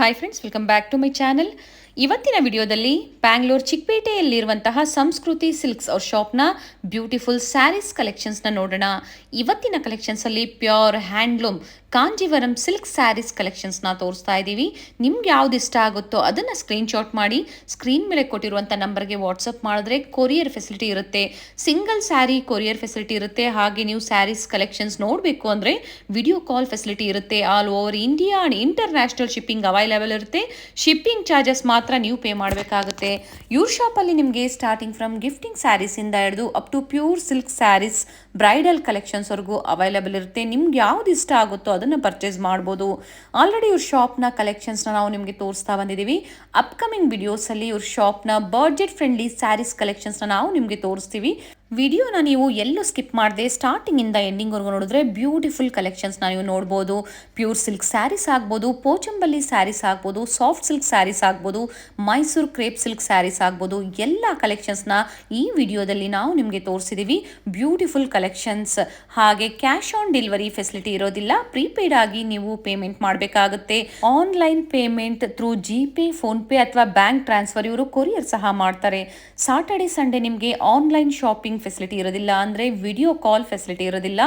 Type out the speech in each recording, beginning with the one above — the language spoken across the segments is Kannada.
Hi friends, welcome back to my channel. ಇವತ್ತಿನ ವಿಡಿಯೋದಲ್ಲಿ ಬ್ಯಾಂಗ್ಳೂರ್ ಚಿಕ್ಕಪೇಟೆಯಲ್ಲಿರುವಂತಹ ಸಂಸ್ಕೃತಿ ಸಿಲ್ಕ್ಸ್ ಅವ್ರ ಶಾಪ್ನ ಬ್ಯೂಟಿಫುಲ್ ಸ್ಯಾರೀಸ್ ಕಲೆಕ್ಷನ್ಸ್ನ ನೋಡೋಣ. ಇವತ್ತಿನ ಕಲೆಕ್ಷನ್ಸಲ್ಲಿ pure handloom Kanjeevaram silk saris ಕಲೆಕ್ಷನ್ಸ್ನ ತೋರಿಸ್ತಾ ಇದ್ದೀವಿ. ನಿಮ್ಗೆ ಯಾವ್ದು ಇಷ್ಟ ಆಗುತ್ತೋ ಅದನ್ನು ಸ್ಕ್ರೀನ್ಶಾಟ್ ಮಾಡಿ ಸ್ಕ್ರೀನ್ ಮೇಲೆ ಕೊಟ್ಟಿರುವಂಥ ನಂಬರ್ಗೆ ವಾಟ್ಸಪ್ ಮಾಡಿದ್ರೆ ಕೊರಿಯರ್ ಫೆಸಿಲಿಟಿ ಇರುತ್ತೆ. ಸಿಂಗಲ್ ಸ್ಯಾರಿ ಕೊರಿಯರ್ ಫೆಸಿಲಿಟಿ ಇರುತ್ತೆ. ಹಾಗೆ ನೀವು ಸ್ಯಾರೀಸ್ ಕಲೆಕ್ಷನ್ಸ್ ನೋಡಬೇಕು ಅಂದರೆ ವಿಡಿಯೋ ಕಾಲ್ ಫೆಸಿಲಿಟಿ ಇರುತ್ತೆ. All over India and international shipping available ಇರುತ್ತೆ. ಶಿಪ್ಪಿಂಗ್ ಚಾರ್ಜಸ್ ಮಾತ್ರ ನೀವು ಪೇ ಮಾಡಬೇಕಾಗುತ್ತೆ. ಇವ್ರ ಶಾಪಲ್ಲಿ ನಿಮಗೆ ಸ್ಟಾರ್ಟಿಂಗ್ ಫ್ರಮ್ ಗಿಫ್ಟಿಂಗ್ ಸ್ಯಾರೀಸಿಂದ ಹಿಡಿದು up to pure silk sarees bridal ಕಲೆಕ್ಷನ್ಸ್ವರೆಗೂ ಅವೈಲೇಬಲ್ ಇರುತ್ತೆ. ನಿಮ್ಗೆ ಯಾವ್ದು ಇಷ್ಟ ಆಗುತ್ತೋ ಅದನ್ನು ಪರ್ಚೇಸ್ ಮಾಡ್ಬೋದು. ಆಲ್ರೆಡಿ ಇವ್ರ ಶಾಪ್ನ ಕಲೆಕ್ಷನ್ಸ್ನ ನಾವು ನಿಮಗೆ ತೋರಿಸ್ತಾ ಬಂದಿದ್ದೀವಿ. ಅಪ್ಕಮಿಂಗ್ ವಿಡಿಯೋಸಲ್ಲಿ ಇವ್ರ ಶಾಪ್ನ ಬಡ್ಜೆಟ್ ಫ್ರೆಂಡ್ಲಿ ಸ್ಯಾರೀಸ್ ಕಲೆಕ್ಷನ್ಸ್ನ ನಾವು ನಿಮಗೆ ತೋರಿಸ್ತೀವಿ. ವಿಡಿಯೋನ ನೀವು ಎಲ್ಲೂ ಸ್ಕಿಪ್ ಮಾಡದೆ ಸ್ಟಾರ್ಟಿಂಗಿಂದ ಎಂಡಿಂಗ್ವರೆಗೂ ನೋಡಿದ್ರೆ ಬ್ಯೂಟಿಫುಲ್ ಕಲೆಕ್ಷನ್ಸ್ನ ನೀವು ನೋಡ್ಬೋದು. ಪ್ಯೂರ್ ಸಿಲ್ಕ್ ಸ್ಯಾರೀಸ್ ಆಗ್ಬೋದು, ಪೋಚಂಬಲ್ಲಿ ಸ್ಯಾರೀಸ್ ಆಗ್ಬೋದು, ಸಾಫ್ಟ್ ಸಿಲ್ಕ್ ಸ್ಯಾರೀಸ್ ಆಗ್ಬೋದು, ಮೈಸೂರು ಕ್ರೇಪ್ ಸಿಲ್ಕ್ ಸ್ಯಾರೀಸ್ ಆಗ್ಬೋದು. ಎಲ್ಲ ಕಲೆಕ್ಷನ್ಸ್ನ ಈ ವಿಡಿಯೋದಲ್ಲಿ ನಾವು ನಿಮಗೆ ತೋರಿಸಿದ್ದೀವಿ. Beautiful collections. ಹಾಗೆ ಕ್ಯಾಶ್ ಆನ್ ಡೆಲಿವರಿ ಫೆಸಿಲಿಟಿ ಇರೋದಿಲ್ಲ. ಪ್ರೀಪೇಯ್ಡ್ ಆಗಿ ನೀವು ಪೇಮೆಂಟ್ ಮಾಡಬೇಕಾಗುತ್ತೆ. Online payment through GPay, PhonePe ಅಥವಾ ಬ್ಯಾಂಕ್ ಟ್ರಾನ್ಸ್ಫರ್ ಇವರು ಕೊರಿಯರ್ ಸಹ ಮಾಡ್ತಾರೆ. ಸಾಟರ್ಡೆ ಸಂಡೇ ನಿಮಗೆ ಆನ್ಲೈನ್ ಶಾಪಿಂಗ್ ಫೆಸಿಲಿಟಿ ಇರೋದಿಲ್ಲ, ಅಂದರೆ ವಿಡಿಯೋ ಕಾಲ್ ಫೆಸಿಲಿಟಿ ಇರೋದಿಲ್ಲ.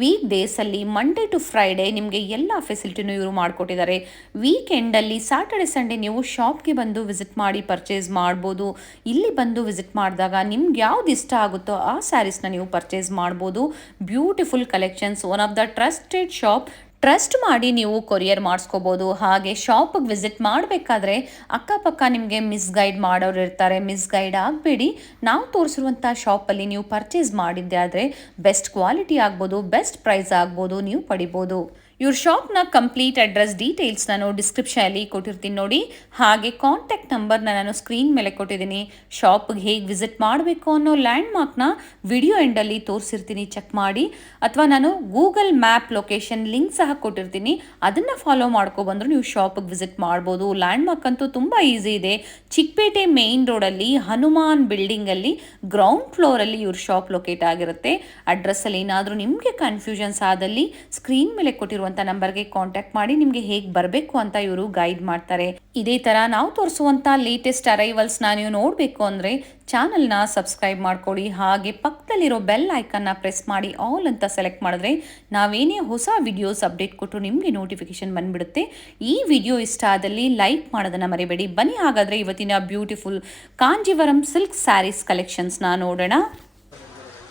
ವೀಕ್ ಡೇಸಲ್ಲಿ ಮಂಡೇ ಟು ಫ್ರೈಡೇ ನಿಮಗೆ ಎಲ್ಲ ಫೆಸಿಲಿಟಿನೂ ಇವರು ಮಾಡಿಕೊಟ್ಟಿದ್ದಾರೆ. ವೀಕೆಂಡಲ್ಲಿ ಸಾಟರ್ಡೆ ಸಂಡೇ ನೀವು ಶಾಪ್ಗೆ ಬಂದು ವಿಸಿಟ್ ಮಾಡಿ ಪರ್ಚೇಸ್ ಮಾಡ್ಬೋದು. ಇಲ್ಲಿ ಬಂದು ವಿಸಿಟ್ ಮಾಡಿದಾಗ ನಿಮ್ಗೆ ಯಾವ್ದು ಇಷ್ಟ ಆಗುತ್ತೋ ಆ ಸ್ಯಾರೀಸ್ನ ನೀವು ಪರ್ಚೇಸ್ ಮಾಡ್ಬೋದು. Beautiful collections. One of the trusted shop. Trust ಮಾಡಿ ನೀವು ಕೊರಿಯರ್ ಮಾಡಿಸ್ಕೋಬೋದು. ಹಾಗೆ ಶಾಪಿಗೆ ವಿಸಿಟ್ ಮಾಡಬೇಕಾದ್ರೆ ಅಕ್ಕಪಕ್ಕ ನಿಮಗೆ ಮಿಸ್ಗೈಡ್ ಮಾಡೋರು ಇರ್ತಾರೆ. ಮಿಸ್ಗೈಡ್ ಆಗಬೇಡಿ. ನಾವು ತೋರಿಸಿರುವಂಥ ಶಾಪಲ್ಲಿ ನೀವು ಪರ್ಚೇಸ್ ಮಾಡಿದ್ದೆ ಆದರೆ ಬೆಸ್ಟ್ ಕ್ವಾಲಿಟಿ ಆಗ್ಬೋದು, ಬೆಸ್ಟ್ ಪ್ರೈಸ್ ಆಗ್ಬೋದು, ನೀವು ಪಡಿಬೋದು. ಇವ್ರ ಶಾಪ್ನ ಕಂಪ್ಲೀಟ್ ಅಡ್ರೆಸ್ ಡೀಟೇಲ್ಸ್ ನಾನು ಡಿಸ್ಕ್ರಿಪ್ಷನಲ್ಲಿ ಕೊಟ್ಟಿರ್ತೀನಿ ನೋಡಿ. ಹಾಗೆ ಕಾಂಟ್ಯಾಕ್ಟ್ ನಂಬರ್ನ ನಾನು ಸ್ಕ್ರೀನ್ ಮೇಲೆ ಕೊಟ್ಟಿದ್ದೀನಿ. ಶಾಪ್ಗೆ ಹೇಗೆ ವಿಸಿಟ್ ಮಾಡಬೇಕು ಅನ್ನೋ ಲ್ಯಾಂಡ್ ಮಾರ್ಕ್ನ ವಿಡಿಯೋ ಎಂಡಲ್ಲಿ ತೋರಿಸಿರ್ತೀನಿ, ಚೆಕ್ ಮಾಡಿ. ಅಥವಾ ನಾನು ಗೂಗಲ್ ಮ್ಯಾಪ್ ಲೊಕೇಶನ್ ಲಿಂಕ್ ಸಹ ಕೊಟ್ಟಿರ್ತೀನಿ, ಅದನ್ನು ಫಾಲೋ ಮಾಡ್ಕೊಬಂದ್ರು ನೀವು ಶಾಪಿಗೆ ವಿಸಿಟ್ ಮಾಡ್ಬೋದು. ಲ್ಯಾಂಡ್ ಮಾರ್ಕ್ ಅಂತೂ ತುಂಬ ಈಸಿ ಇದೆ. ಚಿಕ್ಕಪೇಟೆ ಮೇನ್ ರೋಡಲ್ಲಿ ಹನುಮಾನ್ ಬಿಲ್ಡಿಂಗಲ್ಲಿ ಗ್ರೌಂಡ್ ಫ್ಲೋರಲ್ಲಿ ಇವ್ರ ಶಾಪ್ ಲೊಕೇಟ್ ಆಗಿರುತ್ತೆ. ಅಡ್ರೆಸ್ಸಲ್ಲಿ ಏನಾದರೂ ನಿಮಗೆ ಕನ್ಫ್ಯೂಷನ್ಸ್ ಆದಲ್ಲಿ ಸ್ಕ್ರೀನ್ ಮೇಲೆ ಕೊಟ್ಟಿರುವ ನಂಬರ್ಗೆ ಕಾಂಟ್ಯಾಕ್ಟ್ ಮಾಡಿ ನಿಮಗೆ ಹೇಗೆ ಬರಬೇಕು ಅಂತ ಇವರು ಗೈಡ್ ಮಾಡ್ತಾರೆ. ಇದೇ ತರ ನಾವು ತೋರಿಸುವಂತ ಲೇಟೆಸ್ಟ್ ಅರೈವಲ್ಸ್ನ ನೀವು ನೋಡಬೇಕು ಅಂದ್ರೆ ಚಾನಲ್ನ ಸಬ್ಸ್ಕ್ರೈಬ್ ಮಾಡ್ಕೊಳ್ಳಿ. ಹಾಗೆ ಪಕ್ಕದಲ್ಲಿರೋ ಬೆಲ್ ಐಕನ್ನ ಪ್ರೆಸ್ ಮಾಡಿ ಆಲ್ ಅಂತ ಸೆಲೆಕ್ಟ್ ಮಾಡಿದ್ರೆ ನಾವೇನೇ ಹೊಸ ವಿಡಿಯೋಸ್ ಅಪ್ಡೇಟ್ ಕೊಟ್ಟರು ನಿಮಗೆ ನೋಟಿಫಿಕೇಶನ್ ಬಂದ್ಬಿಡುತ್ತೆ. ಈ ವಿಡಿಯೋ ಇಷ್ಟ ಆದಲ್ಲಿ ಲೈಕ್ ಮಾಡೋದನ್ನ ಮರಿಬೇಡಿ. ಬನ್ನಿ ಹಾಗಾದ್ರೆ ಇವತ್ತಿನ ಬ್ಯೂಟಿಫುಲ್ ಕಾಂಜೀವರಂ ಸಿಲ್ಕ್ ಸ್ಯಾರೀಸ್ ಕಲೆಕ್ಷನ್ಸ್ನ ನೋಡೋಣ.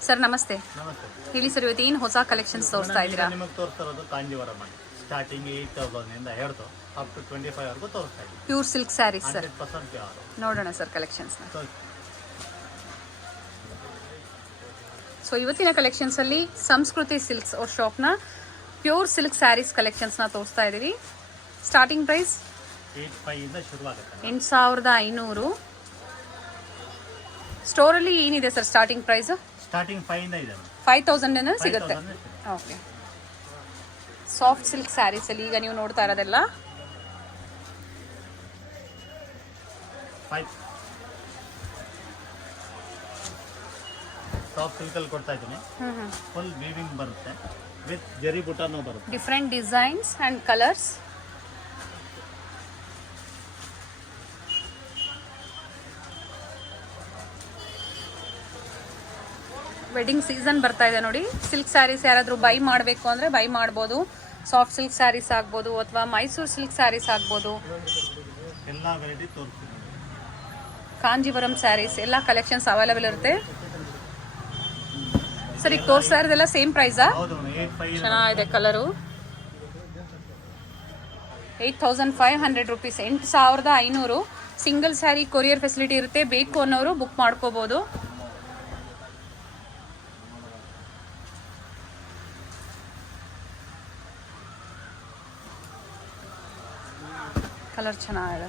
ಸರ್ ನಮಸ್ತೆ. ಹೇಳಿ ಸರ್, ಇವತ್ತು ಏನು ಹೊಸ ಕಲೆಕ್ಷನ್ಸ್ ತೋರಿಸ್ತಾ ಇದ್ದೀರಾ? ನಿಮಗೆ ತೋರಿಸ್ತಾ ಇರೋದು ಕಾಂಜೀವರಂ ಸ್ಟಾರ್ಟಿಂಗ್ 8,000 ಇಂದ ಹಿಡಿದು ಅಪ್ ಟು 25 ವರೆಗೂ ತೋರಿಸ್ತಾ ಇದ್ದೀವಿ. Pure silk sarees sir. 100% pure. ನೋಡೋಣ ಸರ್ ಕಲೆಕ್ಷನ್ಸ್ನ. ಸೊ ಇವತ್ತಿನ ಕಲೆಕ್ಷನ್ಸ್ ಅಲ್ಲಿ ಸಂಸ್ಕೃತಿ ಸಿಲ್ಕ್ಸ್ ಅವ್ರ ಶಾಪ್ನ ಪ್ಯೂರ್ ಸಿಲ್ಕ್ ಸ್ಯಾರೀಸ್ ಕಲೆಕ್ಷನ್ಸ್ನ ತೋರಿಸ್ತಾ ಇದ್ದೀವಿ. ಸ್ಟಾರ್ಟಿಂಗ್ ಪ್ರೈಸ್ 8,500 ಇಂದ ಶುರುವಾಗುತ್ತೆ. 8,500. ಸ್ಟೋರಲ್ಲಿ ಏನಿದೆ ಸರ್ ಸ್ಟಾರ್ಟಿಂಗ್ ಪ್ರೈಸ್? ಸ್ಟಾರ್ಟಿಂಗ್ 5 ಇಂದ ಇದೆ. 5,000 ಸಿಗುತ್ತೆ. ಓಕೆ. ಸಾಫ್ಟ್ ಸಿಲ್ಕ್ ಸ್ಯಾರೀಸ್ ಅಲ್ಲಿ ಈಗ ನೀವು ನೋಡ್ತಾ ಇರೋದೆಲ್ಲ ಸಾಫ್ಟ್ ಸಿಲ್ಕ್ ಅಲ್ಲಿ ಕೊಡ್ತಾ ಇದ್ದೀನಿ. ಫುಲ್ ವೀವಿಂಗ್ ಬರುತ್ತೆ ವಿತ್ ಜರಿ ಬುಟಾನು ಬರುತ್ತೆ. Different designs and colours. Wedding season ಬರ್ತಾ ಇದೆ ನೋಡಿ. ಸಿಲ್ಕ್ ಸ್ಯಾರೀಸ್ ಯಾರಾದರೂ ಬೈ ಮಾಡಬೇಕು ಅಂದರೆ ಬೈ ಮಾಡ್ಬೋದು. ಸಾಫ್ಟ್ ಸಿಲ್ಕ್ ಸ್ಯಾರೀಸ್ ಆಗ್ಬೋದು ಅಥವಾ ಮೈಸೂರು ಸಿಲ್ಕ್ ಸ್ಯಾರೀಸ್ ಆಗ್ಬೋದು. ಎಲ್ಲ ವೆರೈಟಿ ತೋರಿಸ್ತೀನಿ. ಕಾಂಜೀವರಂ ಸ್ಯಾರೀಸ್ ಎಲ್ಲ ಕಲೆಕ್ಷನ್ಸ್ ಅವೈಲೇಬಲ್ ಇರುತ್ತೆ. ಸರ್ ಈಗ ತೋರಿಸ್ತಾ ಇರೋದೆಲ್ಲ ಸೇಮ್ ಪ್ರೈಸಾ? ಚೆನ್ನಾಗಿದೆ colour. 8,500 rupees. 8,500. Single sari courier facility ಇರುತ್ತೆ. ಬೇಕು ಅನ್ನೋರು ಬುಕ್ ಮಾಡ್ಕೋಬೋದು. ಕಲರ್ ಚೆನ್ನಾಗಿದೆ.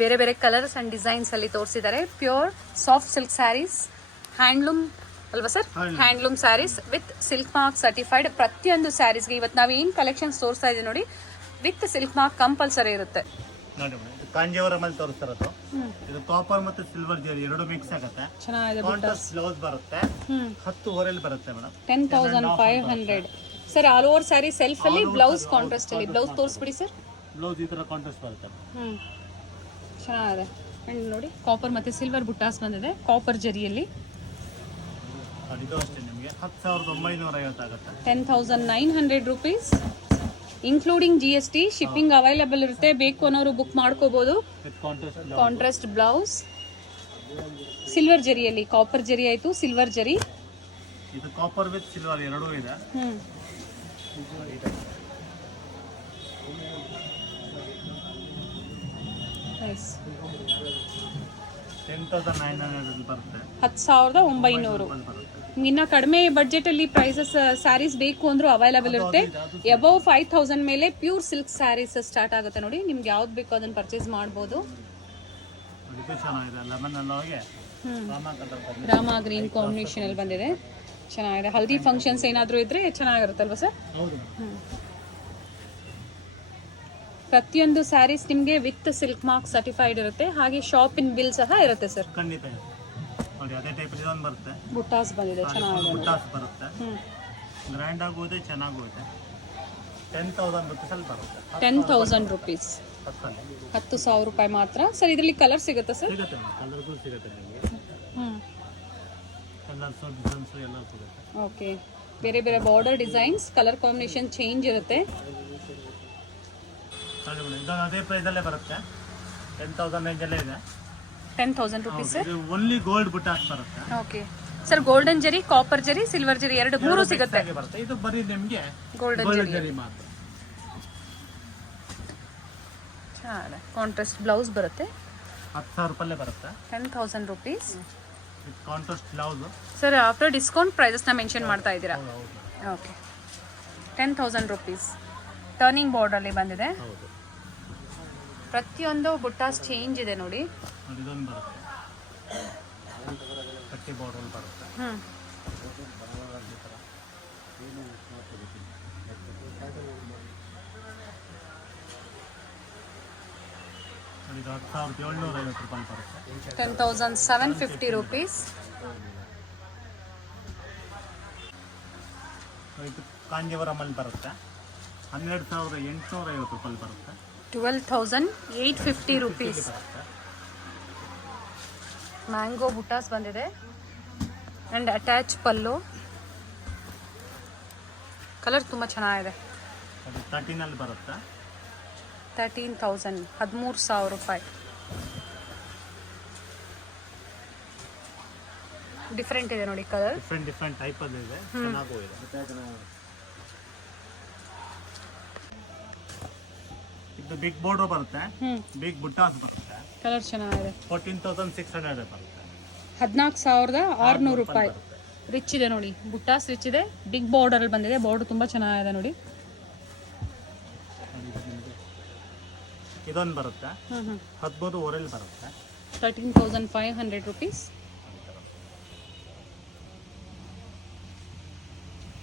ಬೇರೆ ಬೇರೆ ಕಲರ್ಸ್ ಅಂಡ್ ಡಿಸೈನ್ಸ್ ಅಲ್ಲಿ ತೋರಿಸಿದ್ದಾರೆ. Pure soft silk sarees, handloom ಅಲ್ವಾ sir? Handloom sarees with silk mark certified. ಪ್ರತಿಯೊಂದು ಸ್ಯಾರೀಸ್ಗೆ ಇವತ್ತು ನಾವು ಏನು ಕಲೆಕ್ಷನ್ಸ್ ತೋರಿಸ್ತಾ ಇದ್ದೀವಿ ನೋಡಿ, ವಿತ್ ಸಿಲ್ಕ್ ಮಾರ್ಕ್ ಕಂಪಲ್ಸರಿ ಇರುತ್ತೆ. ನೋಡಿ ಕಾಂಜೀವರಂ ಅಲ್ಲಿ ತೋರಿಸ್ತಿರೋದು. ಇದು ಕಾಪರ್ ಮತ್ತು ಸಿಲ್ವರ್ ಜರಿ ಎರಡು ಮಿಕ್ಸ್ ಆಗುತ್ತೆ. ಚೆನ್ನಾಗಿದೆ. ಕಾಂಟ್ರಾಸ್ಟ್ ಬ್ಲೌಸ್ ಬರುತ್ತೆ. 10 ಓರೆಲ್ ಬರುತ್ತೆ madam. 10,500. Sir all over saree self ಅಲ್ಲಿ, ಬ್ಲೌಸ್ ಕಾಂಟ್ರಾಸ್ಟ್ ಅಲ್ಲಿ. ಬ್ಲೌಸ್ ತೋರಿಸ್ಬಿಡಿ ಸರ್. ಬ್ಲೌಸ್ ಈ ತರ ಕಾಂಟ್ರಾಸ್ಟ್ ಬರುತ್ತೆ. ಚೆನ್ನಾಗಿದೆ. ಅಂಡ್ ನೋಡಿ ಕಾಪರ್ ಮತ್ತೆ ಸಿಲ್ವರ್ ಬುಟ್ಟಾಸ್ ಬಂದಿದೆ ಕಾಪರ್ ಜರಿಯಲ್ಲಿ. ಇದು ಅಷ್ಟೇ ನಿಮಗೆ 10,950 ಆಗುತ್ತೆ. 10,900 rupees including GST. Shipping available ಇರುತ್ತೆ. ಬೇಕು ಅನ್ನೋರು ಬುಕ್ ಮಾಡ್ಕೋಬಹುದು. ಕಾಂಟ್ರಾಸ್ಟ್ ಬ್ಲೌಸ್ ಸಿಲ್ವರ್ ಜರಿಯಲ್ಲಿ, ಕಾಪರ್ ಜರಿ ಆಯ್ತು, ಸಿಲ್ವರ್ ಜರಿ. ಇದು ಕಾಪರ್ ವಿತ್ ಸಿಲ್ವರ್ ಎರಡೂ ಇದೆ. ನೈಸ್. 10,900 ಬರುತ್ತೆ. 10,900. ಇನ್ನ ಕಡಿಮೆ ಬಡ್ಜೆಟ್ ಅಲ್ಲಿ ಪ್ರೈಸಸ್ ಸ್ಯಾರೀಸ್ ಬೇಕು ಅಂದ್ರೂ ಅವೈಲೇಬಲ್ ಇರುತ್ತೆ. ಅಬೌವ್ 5,000 ಮೇಲೆ ಪ್ಯೂರ್ ಸಿಲ್ಕ್ ಸ್ಯಾರೀಸ್ ಸ್ಟಾರ್ಟ್ ಆಗುತ್ತೆ ನೋಡಿ. ನಿಮ್ಗೆ ಯಾವ್ದು ಬೇಕೋ ಅದನ್ನ ಪರ್ಚೇಸ್ ಮಾಡ್ಬೋದು. ರಾಮಾ ಗ್ರೀನ್ ಕಾಂಬಿನೇಷನ್ ಅಲ್ಲಿ ಬಂದಿದೆ. ಚೆನ್ನಾಗಿದೆ. ಹಲ್ದಿ ಫಂಕ್ಷನ್ಸ್ ಏನಾದರೂ ಇದ್ರೆ ಚೆನ್ನಾಗಿರುತ್ತಲ್ವಾ ಸರ್? ಪ್ರತಿಯೊಂದು ಸ್ಯಾರೀಸ್ ನಿಮಗೆ ವಿತ್ ಸಿಲ್ಕ್ ಮಾರ್ಕ್ ಸರ್ಟಿಫೈಡ್ ಇರುತ್ತೆ. ಹಾಗೆ ಶಾಪ್ ಇನ್ ಬಿಲ್ ಸಹ ಇರುತ್ತೆ ಸರ್. ಖಂಡಿತ ನೋಡಿ ಅದೇ ಟೈಪ್ ಇದೊಂದು ಬರುತ್ತೆ. ಬುಟ್ಟಾಸ್ ಬಂದಿದೆ. ಚೆನ್ನಾಗಿದೆ. ಬುಟ್ಟಾಸ್ ಬರುತ್ತೆ. ಗ್ರ್ಯಾಂಡ್ ಆಗುತ್ತೆ, ಚೆನ್ನಾಗುತ್ತೆ. 10,000 rupees ಅಲ್ಲಿ ಬರುತ್ತೆ. 10,000 rupees. 10,000 ರೂಪಾಯಿ ಮಾತ್ರ ಸರ್. ಇದರಲ್ಲಿ ಕಲರ್ ಸಿಗುತ್ತಾ ಸರ್? ಸಿಗುತ್ತೆ, ಕಲರ್ಗಳು ಸಿಗುತ್ತೆ ನಿಮಗೆ. ಕಲರ್ಸ್ ಡಿಸೈನ್ಸ್ ಎಲ್ಲ ಸಿಗುತ್ತೆ. ಓಕೆ. ಬೇರೆ ಬೇರೆ border designs, colour combination change ಇರುತ್ತೆ. ಇದು ಅದೇ ಪ್ರೈಸ್ ಅಲ್ಲೇ ಬರುತ್ತೆ. 10,000 ರೇಂಜ್ ಅಲ್ಲೇ ಇದೆ. 10,000 rupees ಸರ್. ಇದು ಓನ್ಲಿ ಗೋಲ್ಡ್ ಬುಟ್ಟಾಸ್ ಬರುತ್ತೆ. Okay sir. ಗೋಲ್ಡನ್ ಜರಿ, ಕಾಪರ್ ಜರಿ, ಸಿಲ್ವರ್ ಜರಿ ಮೂರು ಸಿಗುತ್ತೆ. ಇದು ಬರೀ ನಿಮಗೆ ಗೋಲ್ಡನ್ ಜರಿ ಮಾತ್ರ. ಚೆನ್ನಾಗಿದೆ. ಕಾಂಟ್ರಾಸ್ಟ್ ಬ್ಲೌಸ್ ಬರುತ್ತೆ. 10,000 ರೂಪಾಯಿ ಬರುತ್ತೆ. 10,000 rupees. Contrast blouse sir. After discount ಪ್ರೈಸಸ್ನ ಮೆನ್ಷನ್ ಮಾಡ್ತಾ ಇದ್ದೀರಾ? ಓಕೆ. 10,000 rupees. ಟರ್ನಿಂಗ್ ಬಾರ್ಡರಲ್ಲಿ ಬಂದಿದೆ. ಪ್ರತಿಯೊಂದು ಬುಟ್ಟಾಸ್ ಚೇಂಜ್ ಇದೆ ನೋಡಿ. ಇದೊಂದು ಬರುತ್ತೆ. ಕಟ್ಟಿ ಬಾರ್ಡರ್ ಬರುತ್ತೆ. ಇದು 10,750 ರೂಪಾಯಿ ಬರುತ್ತೆ. 10,750 rupees. ಇದು ಕಾಂಜೀವರಂ ಅಲ್ಲಿ ಬರುತ್ತೆ. 12,850 ರೂಪಾಯಿ ಬರುತ್ತೆ. 12,850 rupees. ಮ್ಯಾಂಗೋ ಬುಟ್ಟಾಸ್ ಬಂದಿದೆ. And attach pallu. ಕಲರ್ ತುಂಬ ಚೆನ್ನಾಗಿದೆ. 13 ಅಲ್ಲಿ ಬರುತ್ತೆ. 13,000. 13,000 ರೂಪಾಯಿ. ಡಿಫ್ರೆಂಟ್ ಇದೆ ನೋಡಿ ಕಲರ್. ಡಿಫ್ರೆಂಟ್ ಟೈಪ್ ಅಲ್ಲಿ ಇದೆ. ಚೆನ್ನಾಗೂ ಇದೆ. ಇದು ಬಿಗ್ ಬಾರ್ಡರ್ ಬರುತ್ತೆ. ಬಿಗ್ ಬುಟ್ಟಾಸ್ ಬರುತ್ತೆ. ಕಲರ್ ಚೆನ್ನಾಗಿದೆ. 14,600 ಬರುತ್ತೆ. 14,600 ರೂಪಾಯಿ. ರಿಚ್ ಇದೆ ನೋಡಿ. ಬುಟ್ಟಾಸ್ ರಿಚ್ ಇದೆ. ಬಿಗ್ ಬಾರ್ಡರ್ ಅಲ್ಲಿ ಬಂದಿದೆ. ಬಾರ್ಡರ್ ತುಂಬಾ ಚೆನ್ನಾಗಿದೆ ನೋಡಿ. ಇದೊಂದು ಬರುತ್ತೆ. 13 ಓರೆಲ್ ಬರುತ್ತೆ. 13,500 rupees.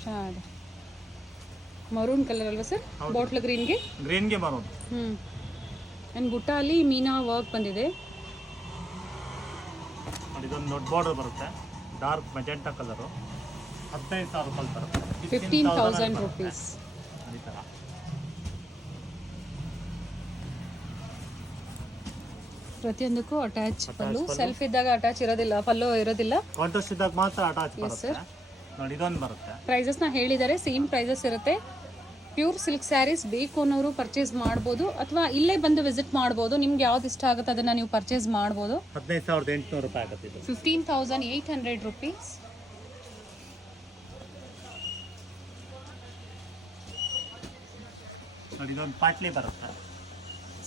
ಚೆನ್ನಾಗಿದೆ. ಮರೂನ್ ಕಲರ್ ಅಲ್ವಾ ಸರ್? ಬಾಟ್ಲ್ ಗ್ರೀನ್ಗೆ ಮರೂನ್. ಆ್ಯಂಡ್ ಬುಟ್ಟ ಅಲ್ಲಿ ಮೀನಾ ವರ್ಕ್ ಬಂದಿದೆ. ಇದೊಂದು ದೊಡ್ಡ ಬಾರ್ಡರ್ ಬರುತ್ತೆ. Dark magenta colour. 15,000 ರೂಪಾಯಿ ಬರುತ್ತೆ. 15,000 rupees. ಪ್ರತಿಯೊಂದಕ್ಕೂ ಅಟ್ಯಾಚ್ ಪಲ್ಲು. ಸೆಲ್ಫ್ ಇದ್ದಾಗ ಅಟ್ಯಾಚ್ ಇರೋದಿಲ್ಲ, ಪಲ್ಲು ಇರೋದಿಲ್ಲ. ಕಾಂಟ್ರಾಸ್ಟ್ ಇದ್ದಾಗ ಮಾತ್ರ ಅಟ್ಯಾಚ್ ಬರುತ್ತೆ. ನೋಡಿ ಇದೊಂದು ಬರುತ್ತೆ. ಪ್ರೈಸಸ್ನ ಹೇಳಿದ್ದಾರೆ. ಸೇಮ್ ಪ್ರೈಸಸ್ ಇರುತ್ತೆ. ಪ್ಯೂರ್ ಸಿಲ್ಕ್ ಸ್ಯಾರೀಸ್ ಬೇಕು ಅನ್ನೋರು ಪರ್ಚೇಸ್ ಮಾಡ್ಬೋದು, ಅಥವಾ ಇಲ್ಲೇ ಬಂದು ವಿಸಿಟ್ ಮಾಡ್ಬೋದು. ನಿಮ್ಗೆ ಯಾವ್ದು ಇಷ್ಟ ಆಗುತ್ತೆ ಅದನ್ನ ನೀವು ಪರ್ಚೇಸ್ ಮಾಡ್ಬೋದು. 15,800 ರೂಪಾಯಿ ಆಗುತ್ತೆ ಇದು. 15,800 rupees. ನೋಡಿ ಇದೊಂದು ಪಾಟ್ಲಿ ಬರುತ್ತೆ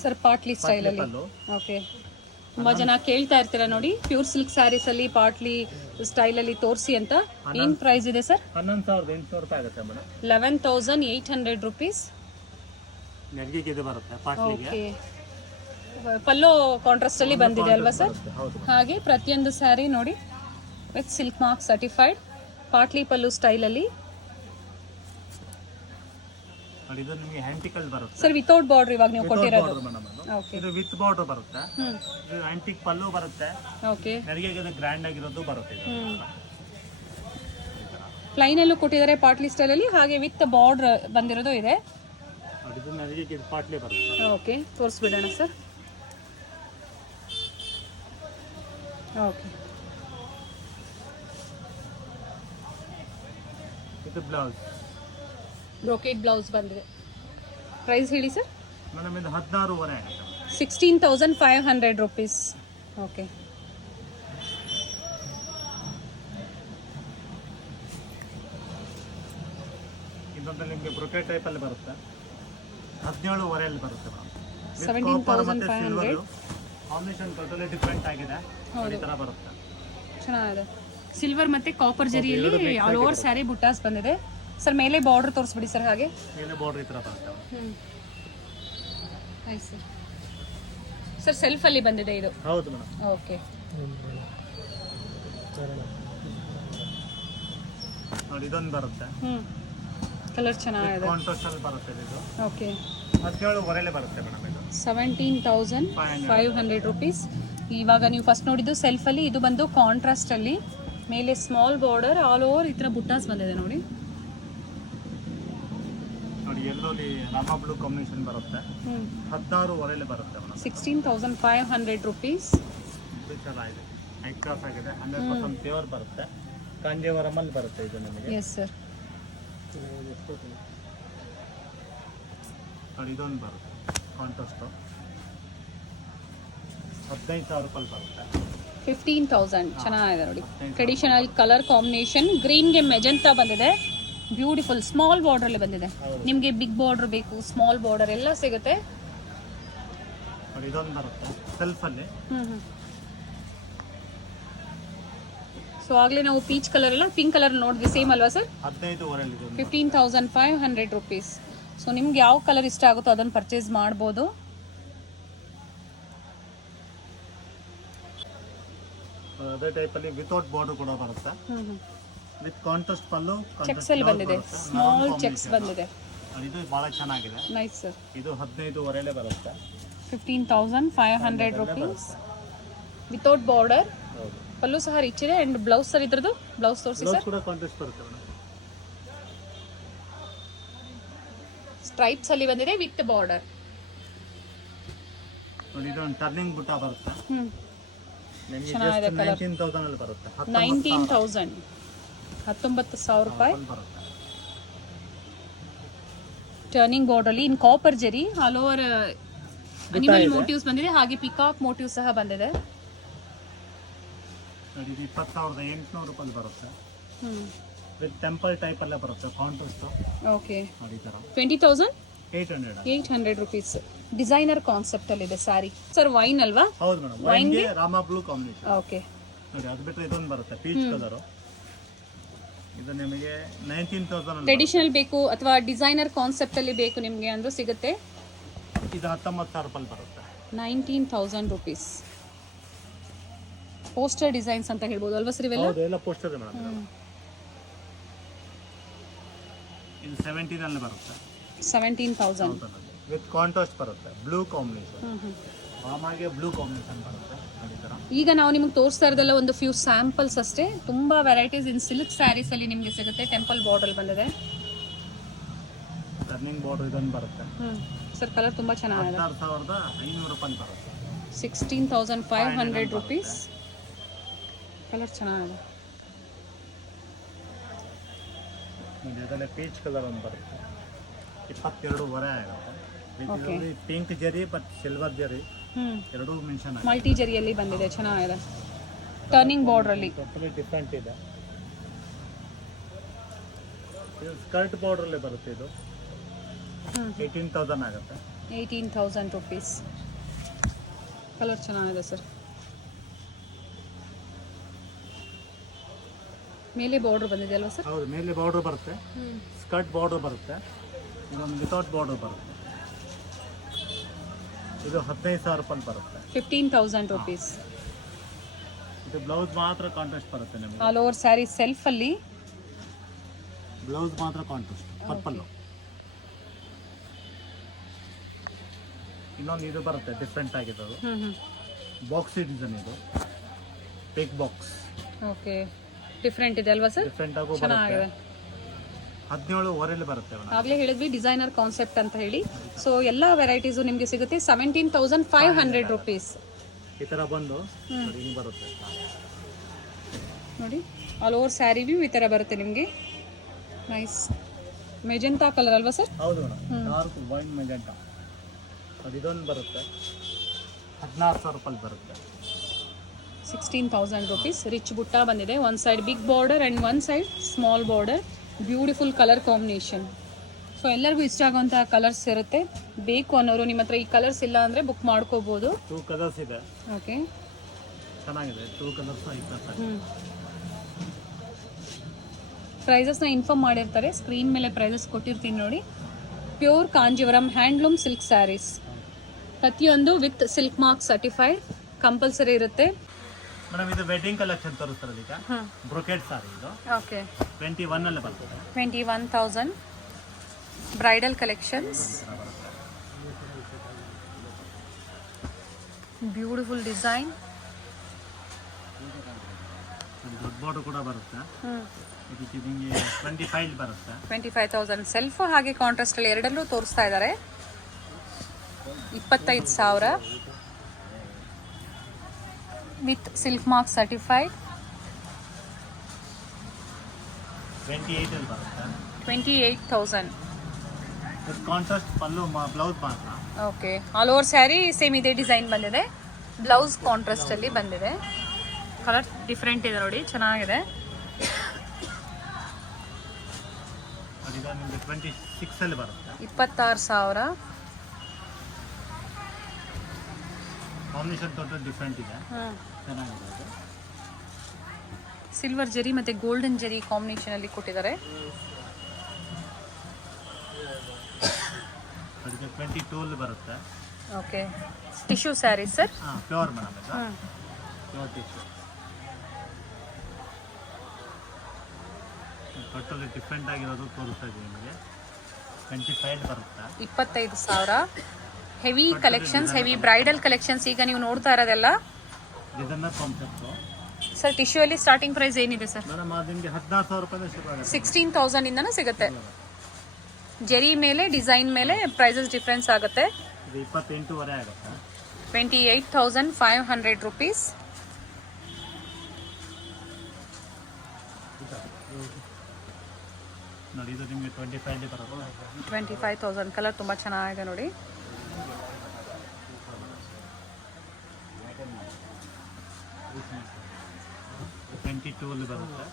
ಸರ್. ಪಾಟ್ಲಿ ಸ್ಟೈಲ್ ಅಲ್ಲಿ. ಓಕೆ. ತುಂಬಾ ಜನ ಕೇಳ್ತಾ ಇರ್ತೀರಾ ನೋಡಿ, ಪ್ಯೂರ್ ಸಿಲ್ಕ್ ಸ್ಯಾರೀಸ್ ಅಲ್ಲಿ ಪಾಟ್ಲಿ ಸ್ಟೈಲ್ ಅಲ್ಲಿ ತೋರಿಸಿ ಅಂತ. ಏನ್ ಪ್ರೈಸ್ ಇದೆ ಸರ್? 11,800 ರೂಪಾಯಿ ಆಗುತ್ತೆ ಮೇಡಮ್. 11,800 rupees. ನೆರಿಗೆ ಇದು ಬರುತ್ತೆ ಪಾಟ್ಲಿಗೆ. ಓಕೆ. ಪಲ್ಲೋ ಕಾಂಟ್ರಾಸ್ಟ್ ಅಲ್ಲಿ ಬಂದಿದೆ ಅಲ್ವಾ ಸರ್? ಹಾಗೆ ಪ್ರತಿಯೊಂದು ಸ್ಯಾರಿ ನೋಡಿ with silk mark certified. Potli pallu style ಅಲ್ಲಿ. ನೋಡಿ ಇದು ನಿಮಗೆ ಹ್ಯಾಂಟಿಕಲ್ ಬರುತ್ತೆ ಸರ್ ವಿತೌಟ್ ಬಾರ್ಡರ್ ಇವಾಗ ನೀವು ಕೊಟ್ಟಿರೋದು. ಮೇಡಮ್ ಅದು. ಓಕೆ ಇದು ವಿತ್ ಬಾರ್ಡರ್ ಬರುತ್ತೆ. ಹ್ಮ್ ಇದು ಆಂಟಿಕ್ ಪಲ್ಲು ಬರುತ್ತೆ. ಓಕೆ ನೆರಿಗೆ ಗ್ರ್ಯಾಂಡ್ ಆಗಿರೋದು ಬರುತ್ತೆ ಇದು. ಪ್ಲೈನಲ್ಲೂ ಕೊಟ್ಟಿದ್ದಾರೆ ಪಾಟ್ಲಿ ಸ್ಟೈಲಲ್ಲಿ, ಹಾಗೆ ವಿತ್ ಬಾರ್ಡರ್ ಬಂದಿರೋದು ಇದೆ. ನೋಡಿ ಇದು ನೆರಿಗೆ ಪಾಟ್ಲಿ ಬರುತ್ತೆ. ಓಕೆ ತೋರಿಸ್ಬಿಡೋಣ ಸರ್. ಓಕೆ ಇದು ಬ್ಲೌಸ್ ಬ್ರೊಕೇಟ್ ಬ್ಲೌಸ್ ಬಂದಿದೆ. ಪ್ರೈಸ್ ಹೇಳಿ ಸರ್. ಮೇಡಮ್ ಇದು 16,500 ಆಗುತ್ತೆ. 16,500 rupees. ಓಕೆ ಇದೊಂದು ನಿಮಗೆ ಬ್ರೊಕೆಟ್ ಟೈಪ್ ಅಲ್ಲಿ ಬರುತ್ತೆ. 17,500 ಬರುತ್ತೆ ಮೇಡಮ್. 17,500. ಕಾಂಬಿನೇಷನ್ ಟೋಟಲಿ ಡಿಫ್ರೆಂಟ್ ಆಗಿದೆ. ಈ ತರ ಬರುತ್ತೆ. ಚೆನ್ನಾಗಿದೆ. ಸಿಲ್ವರ್ ಮತ್ತೆ ಕಾಪರ್ ಜರಿಯಲ್ಲಿ ಆಲ್ ಓವರ್ ಸ್ಯಾರಿ ಬುಟ್ಟಾಸ್ ಬಂದಿದೆ ಸರ್. ಮೇಲೆ ಬಾರ್ಡರ್ ತೋರಿಸ್ಬಿಡಿ ಸರ್. ಹಾಗೆ ಮೇಲೆ ಬಾರ್ಡರ್ ಈ ತರ ಬರುತ್ತೆ. ಆಯ್ತು ಸರ್. ಸರ್ ಸೆಲ್ಫ್ ಅಲ್ಲಿ ಬಂದಿದೆ ಇದು. ಹೌದು ಮೇಡಮ್. ಓಕೆ ನೋಡಿ ಇದೊಂದು ಬರುತ್ತೆ. ಕಲರ್ ಚೆನ್ನಾಗಿದೆ. ಕಾಂಟ್ರಾಸ್ಟ್ ಅಲ್ಲಿ ಬರುತ್ತೆ ಇದು. ಓಕೆ 17,500 ಬರುತ್ತೆ ಮೇಡಮ್ ಇದು. 17,500 rupees. ಇವಾಗ ನೀವು ಫಸ್ಟ್ ನೋಡಿದ್ದು ಸೆಲ್ಫ್ ಅಲ್ಲಿ, ಇದು ಬಂದು ಕಾಂಟ್ರಾಸ್ಟ್ ಅಲ್ಲಿ, ಮೇಲೆ ಸ್ಮಾಲ್ ಬಾರ್ಡರ್, ಆಲ್ ಓವರ್ ಈ ತರ ಬುಟ್ಟಾಸ್ ಬಂದಿದೆ ನೋಡಿ. ನೋಡಿ ಎಲ್ಲೋಲಿ ರಾಮಾ ಬ್ಲೂ ಕಾಂಬಿನೇಷನ್ ಬರುತ್ತೆ. 16,500 ಬರುತ್ತೆ ಮೇಡಮ್. 16,500 rupees. ಇದು ಚೆನ್ನಾಗಿದೆ. ಹೈ ಕ್ಲಾಸ್ ಆಗಿದೆ. 100% ಪ್ಯೂರ್ ಬರುತ್ತೆ. ಕಾಂಜೀವರಂ ಅಲ್ಲಿ ಬರುತ್ತೆ ಇದು ನಿಮಗೆ. Yes sir. ನೋಡಿ ಇದೊಂದು ಬರುತ್ತೆ ಕಾಂಟ್ರಾಸ್ಟ್. 15,000 ರೂಪಾಯಿ ಬರುತ್ತೆ. 15,000. ಚೆನ್ನಾಗಿದೆ ನೋಡಿ. Traditional colour combination. ಗ್ರೀನ್ಗೆ ಮೆಜೆಂಟಾ ಬಂದಿದೆ. ಬ್ಯೂಟಿಫುಲ್ ಸ್ಮಾಲ್ ಬಾರ್ಡರ್ ಅಲ್ಲಿ ಬಂದಿದೆ. ನಿಮಗೆ ಬಿಗ್ ಬಾರ್ಡರ್ ಬೇಕು, ಸ್ಮಾಲ್ ಬಾರ್ಡರ್ ಎಲ್ಲ ಸಿಗುತ್ತೆ. ನೋಡಿ ಇದೊಂದು ಬರುತ್ತೆ ಸೆಲ್ಫ್ ಅಲ್ಲಿ. ಸೊ ಆಗಲೇ ನಾವು ಪೀಚ್ ಕಲರ್ ಎಲ್ಲ ಪಿಂಕ್ ಕಲರ್ ನೋಡಿದ್ವಿ, ಸೇಮ್ ಅಲ್ವಾ ಸರ್? 15,500 ಇದೆ. 15,500 rupees. ಸೊ ನಿಮ್ಗೆ ಯಾವ ಕಲರ್ ಇಷ್ಟ ಆಗುತ್ತೋ ಅದನ್ನು ಪರ್ಚೇಸ್ ಮಾಡ್ಬೋದು. ಅದೇ ಟೈಪ್ ಅಲ್ಲಿ ವಿತೌಟ್ ಬಾರ್ಡರ್ ಕೂಡ ಬರುತ್ತೆ. With contrast pallu. ಚೆಕ್ಸ್ ಅಲ್ಲಿ ಬಂದಿದೆ, ಸ್ಮಾಲ್ ಚೆಕ್ಸ್ ಬಂದಿದೆ. ಇದು ಬಹಳ ಚೆನ್ನಾಗಿದೆ. Nice sir. ಇದು 15,500 ಬರುತ್ತೆ. 15,500 rupees. Without border. ಪಲ್ಲು ಸಹ ರಿಚ್ ಇದೆ. ಅಂಡ್ ಬ್ಲೌಸ್ ಸರ್ ಇದ್ರದ್ದು ಬ್ಲೌಸ್ ತೋರಿಸಿ ಸರ್. ಕೂಡ ಕಾಂಟ್ರಾಸ್ಟ್ ಬರುತ್ತೆ ಮೇಡಮ್. ಸ್ಟ್ರೈಪ್ಸ್ ಅಲ್ಲಿ ಬಂದಿದೆ ವಿತ್ ಬಾರ್ಡರ್. ನೋಡಿ ಇದು ಒಂದು ಟರ್ನಿಂಗ್ ಬುಟ್ಟ ಬರುತ್ತೆ. ಚೆನ್ನಾಗಿದೆ ಕಲರ್. 19,000 ಅಲ್ಲಿ ಬರುತ್ತೆ. 19,000. 19,000 ರೂಪಾಯಿ. ಟರ್ನಿಂಗ್ ಬಾರ್ಡರ್ ಅಲ್ಲಿ ಇನ್ ಕಾಪರ್ ಜರಿ, ಆಲ್ ಓವರ್ ಅನಿಮಲ್ ಮೋಟಿವ್ಸ್ ಬಂದಿದೆ, ಹಾಗೆ ಪಿಕಾಕ್ ಮೋಟಿವ್ ಸಹ ಬಂದಿದೆ. ನೋಡಿ ಇದು 20,800 ರೂಪಾಯಿ ಬರುತ್ತೆ. ವಿತ್ ಟೆಂಪಲ್ ಟೈಪ್ ಅಲ್ಲೇ ಬರುತ್ತೆ ಕಾಂಟ್ರಾಸ್ಟ್. ಓಕೆ. ನೋಡಿ ಈ ತರ 20,800 rupees. ಡಿಸೈನರ್ ಕಾನ್ಸೆಪ್ಟ್ ಅಲ್ಲಿ ಇದೆ ಸ್ಯಾರಿ ಸರ್. ವೈನ್ ಅಲ್ವಾ? ಹೌದು ಮೇಡಮ್. ವೈನ್ಗೆ ರಾಮಾ ಬ್ಲೂ ಕಾಂಬಿನೇಷನ್. ಓಕೆ. ನೋಡಿ ಅದು ಬಿಟ್ಟರೆ ಇದೊಂದು ಬರುತ್ತೆ ಪೀಚ್ ಕಲರ್. ಇದು ನಿಮಗೆ 19,000 ಅಲ್ಲಿ. ಟ್ರೆಡಿಷನಲ್ ಬೇಕು ಅಥವಾ ಡಿಸೈನರ್ ಕಾನ್ಸೆಪ್ಟ್ ಅಲ್ಲಿ ಬೇಕು ನಿಮಗೆ ಅಂದ್ರೂ ಸಿಗುತ್ತೆ. ಇದು 19,000 ರೂಪಾಯಿ ಬರುತ್ತೆ. 19,000 rupees. ಪೋಸ್ಟರ್ ಡಿಸೈನ್ಸ್ ಅಂತ ಹೇಳ್ಬೋದು ಅಲ್ವಾ ಸರ್ ಇವೆಲ್ಲ? ಹೌದು, ಎಲ್ಲ ಪೋಸ್ಟರ್ ಮೇಡಮ್. ಇದು 17 ಅಲ್ಲಿ ಬರುತ್ತೆ. 17,000. ವಿತ್ ಕಾಂಟ್ರಾಸ್ಟ್ ಬರುತ್ತೆ. Blue combination. ರಾಮಾಗೆ ಬ್ಲೂ ಕಾಂಬಿನೇಷನ್ ಬರುತ್ತೆ. ಈ ತರ ಈಗ ನಾವು ನಿಮಗೆ ತೋರಿಸ್ತಾ ಇರೋದೆಲ್ಲ ಒಂದು ಫ್ಯೂ ಸ್ಯಾಂಪಲ್ಸ್ ಅಷ್ಟೇ. ತುಂಬಾ ವೆರೈಟೀಸ್ ಇನ್ ಸಿಲ್ಕ್ ಸ್ಯಾರೀಸ್ ಅಲ್ಲಿ ನಿಮಗೆ ಸಿಗುತ್ತೆ. ಟೆಂಪಲ್ ಬಾರ್ಡರ್ ಬಂದಿದೆ. ಟರ್ನಿಂಗ್ ಬಾರ್ಡರ್ ಇದೊಂದು ಬರುತ್ತೆ. ಸರ್ ಕಲರ್ ತುಂಬಾ ಚೆನ್ನಾಗಿದೆ. 16,500 ರೂಪಾಯಿ ಬರುತ್ತೆ. 16,500 rupees. ಕಲರ್ ಚೆನ್ನಾಗಿದೆ. ಇದರಲ್ಲಿ ಪೀಚ್ ಕಲರ್ ಒಂದು ಬರುತ್ತೆ. 22,500 ಆಗುತ್ತೆ. ಇದರಲ್ಲಿ ಪಿಂಕ್ ಜರಿ ಬಟ್ ಸಿಲ್ವರ್ ಜರಿ ಎರಡೂ ಮೆನ್ಷನ್ ಆಗಿದೆ. ಮಲ್ಟಿ ಜರಿಯಲ್ಲಿ ಬಂದಿದೆ, ಚೆನ್ನಾಗಿದೆ. ಟರ್ನಿಂಗ್ ಬಾರ್ಡರ್ ಅಲ್ಲಿ ಟೋಟಲಿ ಡಿಫ್ರೆಂಟ್ ಇದೆ. ಇದು ಸ್ಕರ್ಟ್ ಬಾರ್ಡರ್ ಅಲ್ಲಿ ಬರುತ್ತೆ. ಇದು 18,000 ಆಗುತ್ತೆ. 18,000 rupees. ಕಲರ್ ಚೆನ್ನಾಗಿದೆ ಸರ್. ಮೇಲೆ ಬಾರ್ಡರ್ ಬಂದಿದೆ ಅಲ್ವಾ ಸರ್? ಹೌದು, ಮೇಲೆ ಬಾರ್ಡರ್ ಬರುತ್ತೆ. ಸ್ಕರ್ಟ್ ಬಾರ್ಡರ್ ಬರುತ್ತೆ. ಇದೊಂದು ವಿತೌಟ್ ಬಾರ್ಡರ್ ಬರುತ್ತೆ. ಇದು 15,000 ರೂಪಾಯಿ ಬರುತ್ತೆ. 15,000 rupees. ಇದು ಬ್ಲೌಸ್ ಮಾತ್ರ ಕಾಂಟ್ರಾಸ್ಟ್ ಬರುತ್ತೆ ನಿಮಗೆ. ಆಲ್ ಓವರ್ ಸ್ಯಾರಿ ಸೆಲ್ಫ್ ಅಲ್ಲಿ ಬ್ಲೌಸ್ ಮಾತ್ರ ಕಾಂಟ್ರಾಸ್ಟ್ ಪರ್ಪಲ್. ಇನ್ನೊಂದು ಇದು ಬರುತ್ತೆ ಡಿಫ್ರೆಂಟ್ ಆಗಿರೋದು ಬಾಕ್ಸ್ ಡಿಸೈನ್ ಇದು ಬಿಗ್ ಬಾಕ್ಸ್ ಓಕೆ ಡಿಫ್ರೆಂಟ್ ಇದೆ ಅಲ್ವಾ ಸರ್? ಡಿಫ್ರೆಂಟ್ ಆಗು ಬರುತ್ತೆ. ಚೆನ್ನಾಗಿದೆ. 17,500 ಬರುತ್ತೆ ಮೇಡಮ್. ಆಗಲೇ ಹೇಳಿದ್ವಿ ಡಿಸೈನರ್ ಕಾನ್ಸೆಪ್ಟ್ ಅಂತ ಹೇಳಿ. ಸೊ ಎಲ್ಲ ವೆರೈಟೀಸು ನಿಮಗೆ ಸಿಗುತ್ತೆ 17,500 ರುಪೀಸ್. ಈ ಥರ ಬಂದು ಹಿಂಗೆ ಬರುತ್ತೆ ನೋಡಿ ಆಲ್ ಓವರ್ ಸ್ಯಾರಿ ವ್ಯೂ ಈ ಥರ ಬರುತ್ತೆ ನಿಮಗೆ. ನೈಸ್ ಮೆಜೆಂಟಾ ಕಲರ್ ಅಲ್ವಾ ಸರ್? ಹೌದು ಮೇಡಮ್, ಡಾರ್ಕ್ ವೈನ್ ಮೆಜೆಂಟಾ. ಅದು ಇದೊಂದು ಬರುತ್ತೆ 16,000 ರೂಪಾಯಿ ಬರುತ್ತೆ. 16,000 ರುಪೀಸ್. ರಿಚ್ ಬುಟ್ಟ ಬಂದಿದೆ. One side big border and one side small border. Beautiful colour combination. So ಎಲ್ಲರಿಗೂ ಇಷ್ಟ ಆಗುವಂಥ ಕಲರ್ಸ್ ಇರುತ್ತೆ. ಬೇಕು ಅನ್ನೋರು ನಿಮ್ಮ ಹತ್ರ ಈ ಕಲರ್ಸ್ ಇಲ್ಲ ಅಂದರೆ ಬುಕ್ ಮಾಡ್ಕೋಬೋದು. 2 ಕಲರ್ಸ್ ಇದೆ. ಓಕೆ ಚೆನ್ನಾಗಿದೆ. 2 ಕಲರ್ಸ್ 20. ಪ್ರೈಸಸ್ನ ಇನ್ಫಾರ್ಮ್ ಮಾಡಿರ್ತಾರೆ. ಸ್ಕ್ರೀನ್ ಮೇಲೆ ಪ್ರೈಸಸ್ ಕೊಟ್ಟಿರ್ತೀನಿ ನೋಡಿ. Pure Kanjeevaram handloom silk sarees. ಪ್ರತಿಯೊಂದು with silk mark certified compulsory ಇರುತ್ತೆ. ಮೇಡಮ್ ಇದು ವೆಡ್ಡಿಂಗ್ ಕಲೆಕ್ಷನ್ ತೋರಿಸ್ತಾರೆ ಈಗ. ಬ್ರೊಕೆಟ್ ಸಾರಿ ಇದು. ಓಕೆ 21 ಅಲ್ಲೇ ಬರ್ತದೆ. 21,000 ಬ್ರೈಡಲ್ ಕಲೆಕ್ಷನ್ಸ್. Beautiful design. ದೊಡ್ಡ ಬಾರ್ಡರ್ ಕೂಡ ಬರುತ್ತೆ. ಇದಕ್ಕೆ ನಿಮಗೆ 25 ಬರುತ್ತೆ. 25,000 ಸೆಲ್ಫ್ ಹಾಗೆ ಕಾಂಟ್ರಾಸ್ಟ್ ಅಲ್ಲಿ ಎರಡಲ್ಲೂ ತೋರಿಸ್ತಾ ಇದ್ದಾರೆ. 25,000 ವಿತ್ ಸಿಲ್ಕ್ ಮಾರ್ಕ್ ಸರ್ಟಿಫೈಡ್. 28 ಅಲ್ಲಿ ಬರುತ್ತೆ. 28,000. ಕಾಂಟ್ರಾಸ್ಟ್ ಪಲ್ಲು ಬ್ಲೌಸ್ ಮಾತ್ರ. Okay all over sari same ಇದೇ ಡಿಸೈನ್ ಬಂದಿದೆ. ಬ್ಲೌಸ್ ಕಾಂಟ್ರಾಸ್ಟ್ ಅಲ್ಲಿ ಬಂದಿದೆ. ಕಲರ್ ಡಿಫ್ರೆಂಟ್ ಇದೆ ನೋಡಿ, ಚೆನ್ನಾಗಿದೆ. ಅದೀಗ ನಿಮಗೆ 26 ಅಲ್ಲಿ ಬರುತ್ತೆ. 26,000. ಕಾಂಬಿನೇಷನ್ ಟೋಟಲ್ ಡಿಫ್ರೆಂಟ್ ಇದೆ. ಚೆನ್ನಾಗಿದೆ ಅದು. ಸಿಲ್ವರ್ ಜರಿ ಮತ್ತೆ ಗೋಲ್ಡನ್ ಜರಿ ಕಾಂಬಿನೇಷನ್ ಅಲ್ಲಿ ಕೊಟ್ಟಿದ್ದಾರೆ. ಅದಕ್ಕೆ 22 ಅಲ್ಲಿ ಬರುತ್ತೆ. Okay tissue sari sir. ಹಾಂ ಪ್ಯೂರ್ ಮೇಡಮ್ ಇದು. Pure tissue. ಟೋಟಲಿ ಡಿಫ್ರೆಂಟ್ ಆಗಿರೋದು ತೋರಿಸ್ತಾ ಇದ್ದೀವಿ ನಿಮಗೆ. 25 ಬರುತ್ತೆ. 25,000. Heavy collections, heavy bridal collections. ಈಗ ನೀವು ನೋಡ್ತಾ ಇರೋದೆಲ್ಲ ಡಿಸೈನರ್ ಕಾನ್ಸೆಪ್ಟು. ಸರ್ ಟಿಶ್ಯೂ ಅಲ್ಲಿ ಸ್ಟಾರ್ಟಿಂಗ್ ಪ್ರೈಸ್ ಏನಿದೆ ಸರ್? ಮೇಡಮ್ ಅದು ನಿಮಗೆ 16,000 ರೂಪಾಯಿ ಶುರು ಆಗುತ್ತೆ. 16,000 ಇಂದನೂ ಸಿಗುತ್ತೆ. ಜರಿ ಮೇಲೆ ಡಿಸೈನ್ ಮೇಲೆ ಪ್ರೈಸಸ್ ಡಿಫ್ರೆನ್ಸ್ ಆಗುತ್ತೆ. ಇದು 28,500 ಆಗುತ್ತೆ. 28,500 ರುಪೀಸ್. ನೋಡಿ ಇದು ನಿಮಗೆ 25 ಬರುತ್ತೆ. 25,000. ಕಲರ್ ತುಂಬ ಚೆನ್ನಾಗಿದೆ ನೋಡಿ. ಅಲ್ಲಿ ಬರುತ್ತೆ.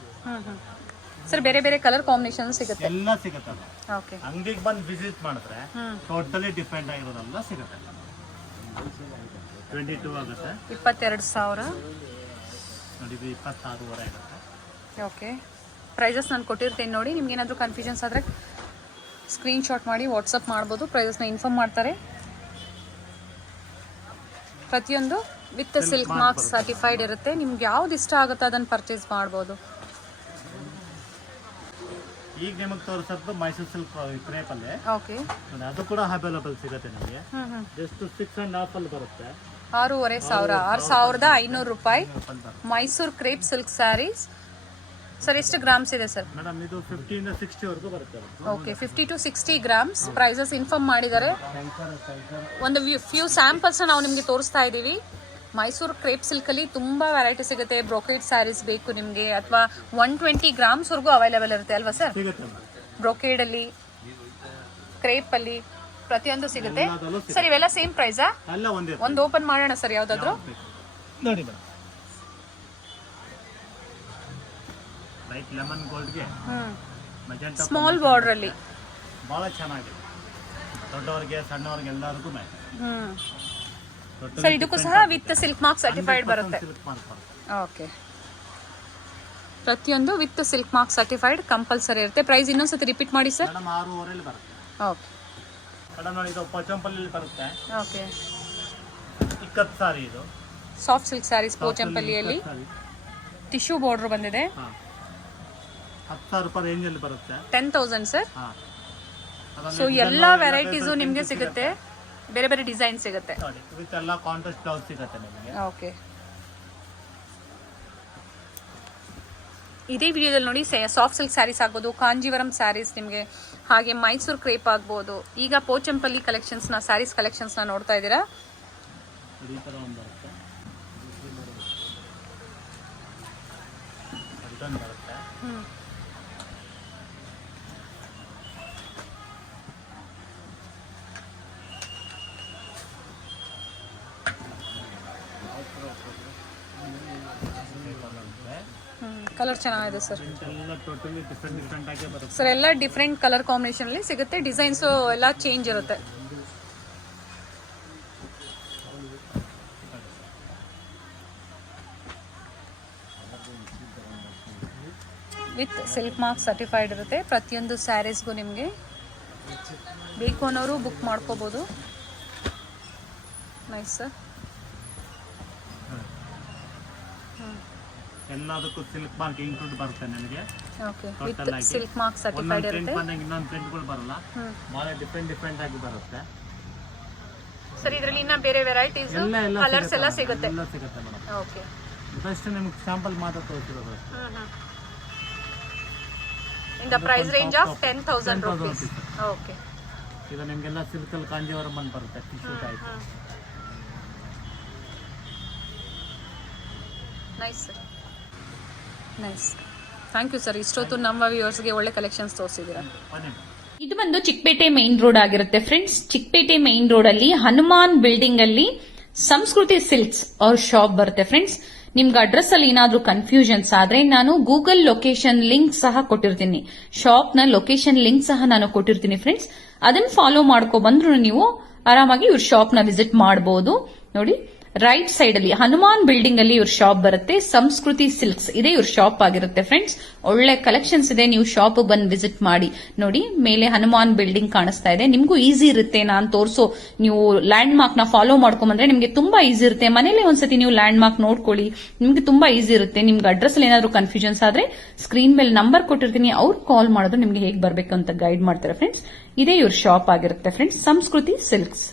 ಸರ್ ಬೇರೆ ಬೇರೆ ಕಲರ್ ಕಾಂಬಿನೇಷನ್ ಸಿಗುತ್ತೆ. ಎಲ್ಲ ಸಿಗುತ್ತೆ. ಓಕೆ ಅಂಗಡಿಗೆ ಬಂದು ವಿಸಿಟ್ ಮಾಡಿದ್ರೆ ಟೋಟಲಿ ಡಿಫ್ರೆಂಟ್ ಆಗಿರೋದೆಲ್ಲ ಸಿಗುತ್ತೆ. 22 ಆಗುತ್ತೆ. 22,000. ನೋಡಿ ಇದು 26,500 ಆಗುತ್ತೆ. ಓಕೆ ಪ್ರೈಸಸ್ ನಾನು ಕೊಟ್ಟಿರ್ತೀನಿ ನೋಡಿ. ನಿಮ್ಗೆ ಏನಾದರೂ ಕನ್ಫ್ಯೂಷನ್ಸ್ ಆದರೆ ಸ್ಕ್ರೀನ್ಶಾಟ್ ಮಾಡಿ ವಾಟ್ಸಪ್ ಮಾಡ್ಬೋದು. ಪ್ರೈಸಸ್ನ ಇನ್ಫಾರ್ಮ್ ಮಾಡ್ತಾರೆ. ಪ್ರತಿಯೊಂದು ವಿತ್ ಸಿಲ್ಕ್ ಮಾರ್ಕ್ಸ್ ಸರ್ಟಿಫೈಡ್ ಇರುತ್ತೆ. ನಿಮ್ಗೆ ಯಾವ್ದು ಇಷ್ಟ ಆಗುತ್ತೋ ಅದನ್ನು ಪರ್ಚೇಸ್ ಮಾಡ್ಬೋದು. ಈಗ ನಿಮಗೆ ತೋರಿಸೋದು ಮೈಸೂರು ಸಿಲ್ಕ್ ಕ್ರೇಪಲ್ಲಿ. ಓಕೆ ಅದು ಕೂಡ ಅವೈಲಬಲ್ ಸಿಗುತ್ತೆ ನಿಮಗೆ. ಜಸ್ಟ್ 6.5 ಅಲ್ಲಿ ಬರುತ್ತೆ. 6,500. 6,500 ರೂಪಾಯಿ Mysore crepe silk sarees. Sir ಎಷ್ಟು ಗ್ರಾಮ್ಸ್ ಇದೆ ಸರ್? ಮೇಡಮ್ ಇದು 50 ಇಂದ 60 ವರೆಗೂ ಬರುತ್ತೆ. Okay 50 to 60 grams. Prices inform ಮಾಡಿದ್ದಾರೆ. ಒಂದು ಫ್ಯೂ ಸ್ಯಾಂಪಲ್ಸ್ ನಾವು ನಿಮಗೆ ತೋರಿಸ್ತಾ ಇದ್ದೀವಿ. ಮೈಸೂರು ಕ್ರೇಪ್ ಸಿಲ್ಕಲ್ಲಿ ತುಂಬ ವೆರೈಟಿ ಸಿಗುತ್ತೆ. ಬ್ರೊಕೇಡ್ ಸ್ಯಾರೀಸ್ ಬೇಕು ನಿಮಗೆ ಅಥವಾ 120 ಗ್ರಾಮ್ಸ್ವರೆಗೂ ಅವೈಲೇಬಲ್ ಇರುತ್ತೆ ಅಲ್ವಾ ಸರ್? ಬ್ರೊಕೇಡಲ್ಲಿ, ಕ್ರೇಪಲ್ಲಿ ಪ್ರತಿಯೊಂದು ಸಿಗುತ್ತೆ. ಸರ್ ಇವೆಲ್ಲ ಸೇಮ್ ಪ್ರೈಸಾ? ಒಂದು ಓಪನ್ ಮಾಡೋಣ ಸರ್ ಯಾವುದಾದ್ರು. ನೋಡಿ ಮೇಡಮ್ ಲೈಟ್ ಲೆಮನ್ ಗೋಲ್ಡ್ಗೆ ಮೆಜೆಂಟಾ ಸ್ಮಾಲ್ ಬಾರ್ಡರ್ ಅಲ್ಲಿ ಭಾಳ ಚೆನ್ನಾಗಿದೆ. ದೊಡ್ಡವರಿಗೆ ಸಣ್ಣವರಿಗೆ ಎಲ್ಲರಿಗೂ ಸರ್ ಇದಕ್ಕೂ ಸಹ ವಿತ್ ಸಿಲ್ಕ್ ಮಾರ್ಕ್ ಸರ್ಟಿಫೈಡ್ ಬರುತ್ತೆ. ಓಕೆ ಪ್ರತಿಯೊಂದು with silk mark certified compulsory ಇರುತ್ತೆ. ಪ್ರೈಸ್ ಇನ್ನೊಂದ್ಸತಿ ರಿಪೀಟ್ ಮಾಡಿ ಸರ್. ಮೇಡಮ್ 6,500 ಬರುತ್ತೆ. ಓಕೆ ಮೇಡಮ್ ನೋಡಿ ಇದು ಪೋಚಂಪಲ್ಲಿ ಬರುತ್ತೆ. ಓಕೆ ಇಕ್ಕತ್ ಸಾರಿ ಇದು. ಸಾಫ್ಟ್ ಸಿಲ್ಕ್ ಸ್ಯಾರೀಸ್ ಪೋಚಂಪಲ್ಲಿಯಲ್ಲಿ ಟಿಶ್ಯೂ ಬಾರ್ಡರ್ ಬಂದಿದೆ. 10,000 ರೂಪಾಯಿ ರೇಂಜಲ್ಲಿ ಬರುತ್ತೆ. 10,000 ಸರ್. ಸೊ ಎಲ್ಲ ವೆರೈಟೀಸು ನಿಮಗೆ ಸಿಗುತ್ತೆ. ಬೇರೆ ಬೇರೆ ಡಿಸೈನ್ ಸಿಗುತ್ತೆ. ನೋಡಿ ವಿತ್ ಎಲ್ಲ ಕಾಂಟ್ರಾಸ್ಟ್ ಬ್ಲೌಸ್ ಸಿಗುತ್ತೆ ನಿಮಗೆ. ಓಕೆ, ಇದೇ ವಿಡಿಯೋದಲ್ಲಿ ನೋಡಿ ಸಾಫ್ಟ್ ಸಿಲ್ಕ್ ಸ್ಯಾರೀಸ್ ಆಗ್ಬೋದು, ಕಾಂಜೀವರಂ ಸ್ಯಾರೀಸ್ ನಿಮಗೆ, ಹಾಗೆ ಮೈಸೂರು ಕ್ರೇಪ್ ಆಗ್ಬೋದು. ಈಗ ಪೋಚಂಪಲ್ಲಿ ಕಲೆಕ್ಷನ್ಸ್ನ ಸ್ಯಾರೀಸ್ ಕಲೆಕ್ಷನ್ಸ್ನ ನೋಡ್ತಾ ಇದ್ದೀರಾ. ಈ ಥರ ಒಂದು ಬರುತ್ತೆ, ಇದೊಂದು ಬರುತ್ತೆ. ಕಲರ್ ಚೆನ್ನಾಗಿದೆ ಸರ್. ಎಲ್ಲ ಟೋಟಲಿ ಡಿಫ್ರೆಂಟ್ ಆಗಿ ಬರುತ್ತೆ ಸರ್. ಎಲ್ಲ ಡಿಫ್ರೆಂಟ್ ಕಲರ್ ಕಾಂಬಿನೇಷನ್ ಅಲ್ಲಿ ಸಿಗುತ್ತೆ. ಡಿಸೈನ್ಸ್ ಎಲ್ಲ ಚೇಂಜ್ ಇರುತ್ತೆ. ವಿತ್ ಸಿಲ್ಕ್ ಮಾರ್ಕ್ ಸರ್ಟಿಫೈಡ್ ಇರುತ್ತೆ ಪ್ರತಿಯೊಂದು ಸ್ಯಾರೀಸ್ಗೂ. ನಿಮಗೆ ಬೇಕು ಅನ್ನೋರು ಬುಕ್ ಮಾಡ್ಕೋಬಹುದು. Nice sir. ಎಲ್ಲದಕ್ಕೂ ಸಿಲ್ಕ್ ಮಾರ್ಕ್ ಇನ್ಕ್ಲೂಡ್ ಬರುತ್ತೆ ನಿಮಗೆ. Okay, with silk mark certified ಇರುತ್ತೆ. ಇನ್ನೊಂದು ಪ್ರಿಂಟ್ಗಳು ಬರಲ್ಲ, ಬಹಳ ಡಿಫ್ರೆಂಟ್ ಆಗಿ ಬರುತ್ತೆ ಸರ್. ಇದರಲ್ಲಿ ಇನ್ನ ಬೇರೆ ವೆರೈಟೀಸ್ ಕಲರ್ಸ್ ಎಲ್ಲ ಸಿಗುತ್ತೆ. ಎಲ್ಲ ಸಿಗುತ್ತೆ ಮೇಡಮ್. ಓಕೆ, ಜಸ್ಟ್ ನಿಮಗೆ ಸ್ಯಾಂಪಲ್ ಮಾತ್ರ ತೋರಿಸಿರೋದು. In the price range of 10,000 rupees. Okay, ಇದು ನಿಮಗೆಲ್ಲ ಸಿಲ್ಕಲ್ ಕಾಂಜೀವರಂ ಬಂದು ಬರುತ್ತೆ, tissue type. Nice sir, nice. Thank you sir. ಇಷ್ಟೊತ್ತು ನಮ್ಮ ವ್ಯೂವರ್ಸ್ಗೆ ಒಳ್ಳೆ ಕಲೆಕ್ಷನ್ಸ್ ತೋರಿಸಿದ್ದೀರಾ. ಇದು ಬಂದು ಚಿಕ್ಕಪೇಟೆ ಮೈನ್ ರೋಡ್ ಆಗಿರುತ್ತೆ ಫ್ರೆಂಡ್ಸ್. ಚಿಕ್ಕಪೇಟೆ ಮೈನ್ ರೋಡ್ ಅಲ್ಲಿ ಹನುಮಾನ್ ಬಿಲ್ಡಿಂಗ್ ಅಲ್ಲಿ ಸಂಸ್ಕೃತಿ ಸಿಲ್ಕ್ಸ್ ಅವ್ರ ಶಾಪ್ ಬರುತ್ತೆ ಫ್ರೆಂಡ್ಸ್. ನಿಮ್ಗೆ ಅಡ್ರೆಸ್ ಅಲ್ಲಿ ಏನಾದ್ರೂ ಕನ್ಫ್ಯೂಷನ್ಸ್ ಆದ್ರೆ ನಾನು ಗೂಗಲ್ ಲೊಕೇಶನ್ ಲಿಂಕ್ ಸಹ ಕೊಟ್ಟಿರ್ತೀನಿ. ಶಾಪ್ ನ ಲೊಕೇಶನ್ ಲಿಂಕ್ ಸಹ ನಾನು ಕೊಟ್ಟಿರ್ತೀನಿ ಫ್ರೆಂಡ್ಸ್. ಅದನ್ನ ಫಾಲೋ ಮಾಡ್ಕೊ ಬಂದ್ರು ನೀವು ಆರಾಮಾಗಿ ಇವ್ರ ಶಾಪ್ ನ ವಿಸಿಟ್ ಮಾಡಬಹುದು. ನೋಡಿ, ರೈಟ್ ಸೈಡ್ ಅಲ್ಲಿ ಹನುಮಾನ್ ಬಿಲ್ಡಿಂಗ್ ಅಲ್ಲಿ ಇವ್ರ ಶಾಪ್ ಬರುತ್ತೆ. ಸಂಸ್ಕೃತಿ ಸಿಲ್ಕ್ಸ್ ಇದೆ ಇವ್ರ ಶಾಪ್ ಆಗಿರುತ್ತೆ ಫ್ರೆಂಡ್ಸ್. ಒಳ್ಳೆ ಕಲೆಕ್ಷನ್ಸ್ ಇದೆ, ನೀವು ಶಾಪ್ ಬಂದು ವಿಸಿಟ್ ಮಾಡಿ. ನೋಡಿ, ಮೇಲೆ ಹನುಮಾನ್ ಬಿಲ್ಡಿಂಗ್ ಕಾಣಿಸ್ತಾ ಇದೆ. ನಿಮ್ಗೂ ಈಸಿ ಇರುತ್ತೆ ನಾನು ತೋರಿಸೋ, ನೀವು ಲ್ಯಾಂಡ್ ಮಾರ್ಕ್ ನ ಫಾಲೋ ಮಾಡ್ಕೊಂಡ್ಬಂದ್ರೆ ನಿಮ್ಗೆ ತುಂಬಾ ಈಸಿ ಇರುತ್ತೆ. ಮನೇಲಿ ಒಂದ್ಸತಿ ನೀವು ಲ್ಯಾಂಡ್ ಮಾರ್ಕ್ ನೋಡ್ಕೊಳ್ಳಿ, ನಿಮ್ಗೆ ತುಂಬಾ ಈಸಿ ಇರುತ್ತೆ. ನಿಮ್ಗೆ ಅಡ್ರೆಸ್ ಅಲ್ಲಿ ಏನಾದ್ರು ಕನ್ಫ್ಯೂಷನ್ಸ್ ಆದ್ರೆ ಸ್ಕ್ರೀನ್ ಮೇಲೆ ನಂಬರ್ ಕೊಟ್ಟಿರ್ತೀನಿ, ಅವ್ರು ಕಾಲ್ ಮಾಡೋದು ನಿಮ್ಗೆ ಹೇಗೆ ಬರ್ಬೇಕು ಅಂತ ಗೈಡ್ ಮಾಡ್ತಾರೆ ಫ್ರೆಂಡ್ಸ್. ಇದೇ ಇವ್ರ ಶಾಪ್ ಆಗಿರುತ್ತೆ ಫ್ರೆಂಡ್ಸ್, ಸಂಸ್ಕೃತಿ ಸಿಲ್ಕ್ಸ್.